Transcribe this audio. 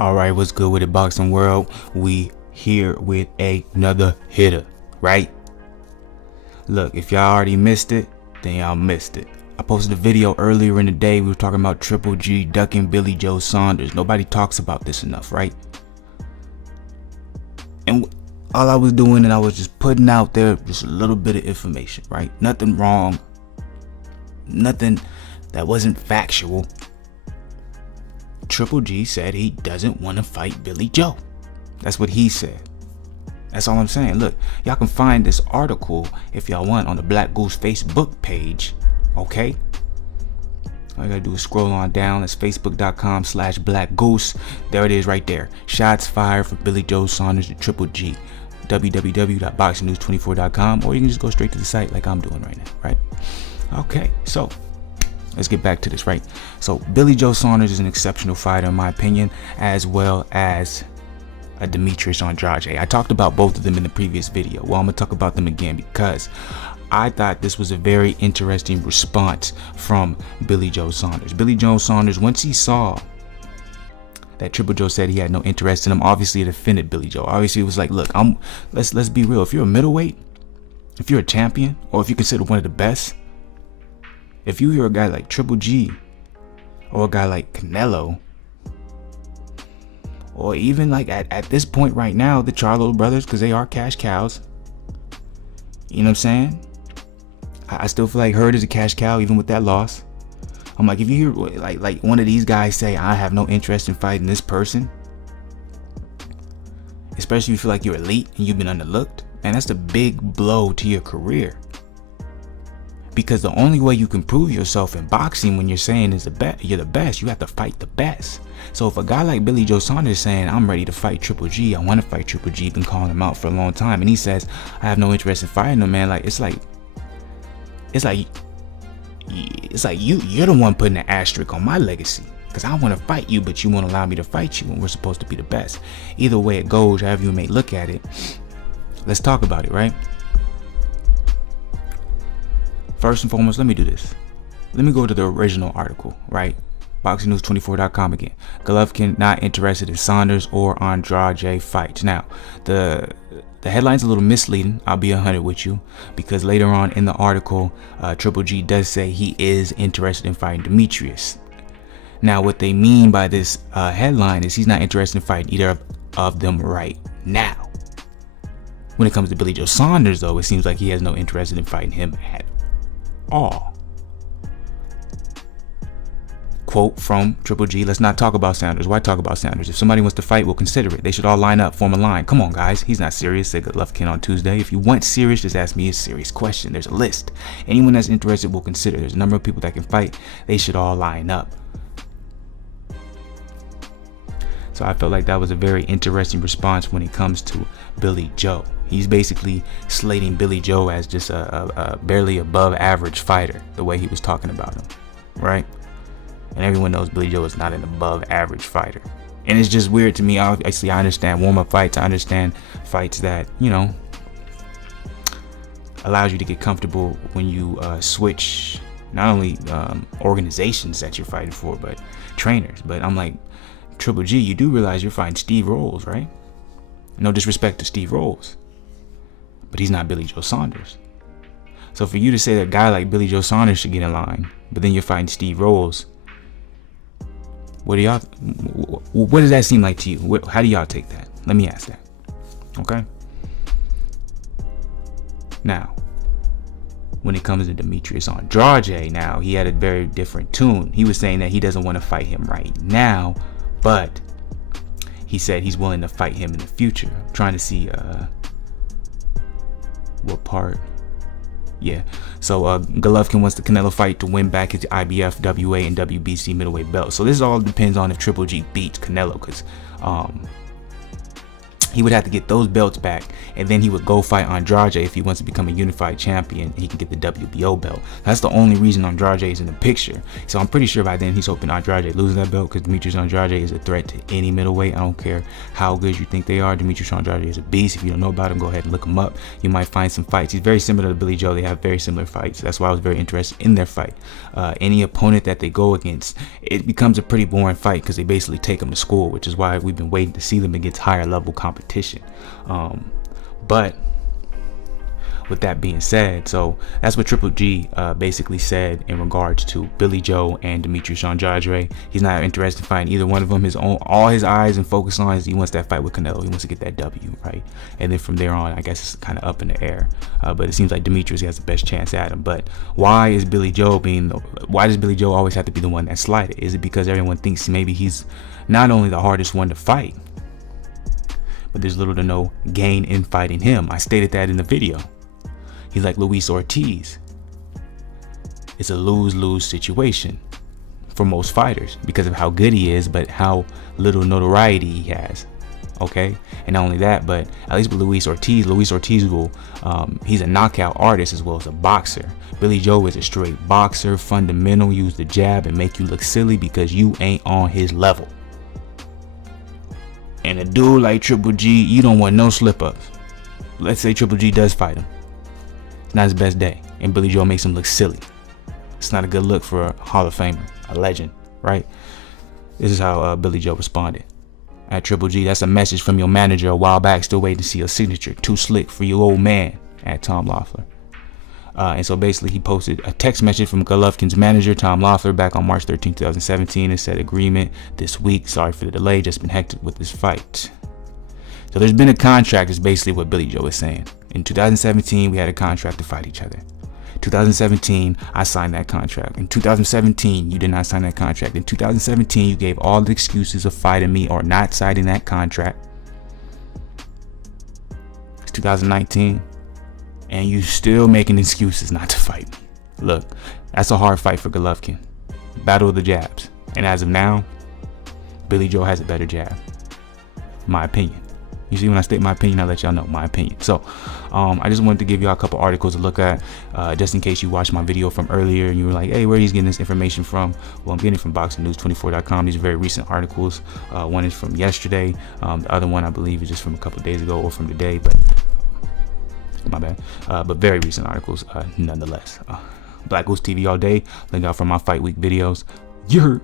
Alright, what's good with the boxing world? We here with another hitter, right? Look, if y'all already missed it, then y'all missed it. I posted a video earlier in the day. We were talking about Triple G ducking Billy Joe Saunders. Nobody talks about this enough, right? And all I was doing, and I was just putting out there just a little bit of information, right? Nothing wrong. Nothing that wasn't factual. Triple G said he doesn't want to fight Billy Joe. That's what he said. That's all I'm saying. Look, y'all can find this article if y'all want on the Black Goose Facebook page. Okay? All you gotta do is scroll on down. It's facebook.com/BlakGoose. There it is right there. Shots fired for Billy Joe Saunders to Triple G. www.boxingnews24.com, or you can just go straight to the site like I'm doing right now, right? Okay, so let's get back to this, right? So Billy Joe Saunders is an exceptional fighter in my opinion, as well as a Demetrius Andrade. I talked about both of them in the previous video. Well, I'm gonna talk about them again because I thought this was a very interesting response from Billy Joe Saunders. Billy Joe Saunders, once he saw that Triple Joe said he had no interest in him, obviously it offended Billy Joe. Obviously it was like, look, let's be real. If you're a middleweight, if you're a champion, or if you consider one of the best, if you hear a guy like Triple G or a guy like Canelo, or even like at this point right now, the Charlo brothers, because they are cash cows, you know what I'm saying? I still feel like Hurd is a cash cow even with that loss. I'm like, if you hear like one of these guys say, I have no interest in fighting this person, especially if you feel like you're elite and you've been underlooked, man, that's a big blow to your career. Because the only way you can prove yourself in boxing when you're saying you're the best, you have to fight the best. So if a guy like Billy Joe Saunders is saying, I'm ready to fight Triple G, I want to fight Triple G, been calling him out for a long time, and he says, I have no interest in fighting him, man, like it's like you're the one putting an asterisk on my legacy. Because I want to fight you, but you won't allow me to fight you when we're supposed to be the best. Either way it goes, however you may look at it, let's talk about it, right? First and foremost, let me do this. Let me go to the original article, right? BoxingNews24.com again. Golovkin not interested in Saunders or Andrade fights. Now, the headline's a little misleading. I'll be 100 with you, because later on in the article, Triple G does say he is interested in fighting Demetrius. Now, what they mean by this headline is he's not interested in fighting either of them right now. When it comes to Billy Joe Saunders, though, it seems like he has no interest in fighting him at all. Quote from Triple G, let's not talk about Saunders. Why talk about Saunders? If somebody wants to fight, we'll consider it. They should all line up, form a line. Come on, guys. He's not serious, said Golovkin on Tuesday. If you want serious, just ask me a serious question. There's a list. Anyone that's interested will consider. There's a number of people that can fight. They should all line up. So I felt like that was a very interesting response when it comes to Billy Joe. He's basically slating Billy Joe as just a barely above average fighter, the way he was talking about him, right? And everyone knows Billy Joe is not an above average fighter. And it's just weird to me. Obviously, I understand warm-up fights. I understand fights that, you know, allows you to get comfortable when you switch not only organizations that you're fighting for, but trainers. But I'm like, Triple G, you do realize you're fighting Steve Rolls, right? No disrespect to Steve Rolls, but he's not Billy Joe Saunders. So for you to say that a guy like Billy Joe Saunders should get in line, but then you're fighting Steve Rolls, what does that seem like to you? How do y'all take that? Let me ask that. Okay. Now, when it comes to Demetrius Andrade, now he had a very different tune. He was saying that he doesn't want to fight him right now, but he said he's willing to fight him in the future. I'm trying to see what part. Yeah, so Golovkin wants the Canelo fight to win back his IBF, WA, and WBC middleweight belt. So this all depends on if Triple G beats Canelo, because he would have to get those belts back, and then he would go fight Andrade if he wants to become a unified champion. He can get the WBO belt. That's the only reason Andrade is in the picture. So I'm pretty sure by then he's hoping Andrade loses that belt, because Demetrius Andrade is a threat to any middleweight. I don't care how good you think they are. Demetrius Andrade is a beast. If you don't know about him, go ahead and look him up. You might find some fights. He's very similar to Billy Joe. They have very similar fights. That's why I was very interested in their fight. Any opponent that they go against, it becomes a pretty boring fight, because they basically take them to school, which is why we've been waiting to see them against higher level competition. But with that being said, so that's what Triple G basically said in regards to Billy Joe and Demetrius Andrade. He's not interested in fighting either one of them. All his eyes and focus on is he wants that fight with Canelo. He wants to get that W, right? And then from there on, I guess it's kind of up in the air. But it seems like Demetrius has the best chance at him. But why does Billy Joe always have to be the one that's slighted? Is it because everyone thinks maybe he's not only the hardest one to fight, but there's little to no gain in fighting him? I stated that in the video. He's like Luis Ortiz. It's a lose-lose situation for most fighters because of how good he is, but how little notoriety he has. Okay, and not only that, but at least with Luis Ortiz will, he's a knockout artist as well as a boxer. Billy Joe is a straight boxer, fundamental, use the jab and make you look silly because you ain't on his level. And a dude like Triple G, you don't want no slip-ups. Let's say Triple G does fight him. It's not his best day, and Billy Joe makes him look silly. It's not a good look for a Hall of Famer, a legend, right? This is how Billy Joe responded. At Triple G, that's a message from your manager a while back, still waiting to see your signature. Too slick for you old man, at Tom Loeffler. And so basically he posted a text message from Golovkin's manager, Tom Loeffler, back on March 13, 2017 and said agreement this week. Sorry for the delay, just been hectic with this fight. So there's been a contract is basically what Billy Joe is saying. In 2017, we had a contract to fight each other. 2017, I signed that contract. In 2017, you did not sign that contract. In 2017, you gave all the excuses of fighting me or not signing that contract. It's 2019. And you still making excuses not to fight. Look, that's a hard fight for Golovkin. Battle of the jabs. And as of now, Billy Joe has a better jab. My opinion. You see, when I state my opinion, I let y'all know my opinion. So I just wanted to give y'all a couple articles to look at, just in case you watched my video from earlier and you were like, hey, where are you getting this information from? Well, I'm getting it from boxingnews24.com. These are very recent articles. One is from yesterday. The other one, I believe, is just from a couple days ago or from today, but my bad. But very recent articles nonetheless. BlakGooseTV all day. Link out for my fight week videos. You heard.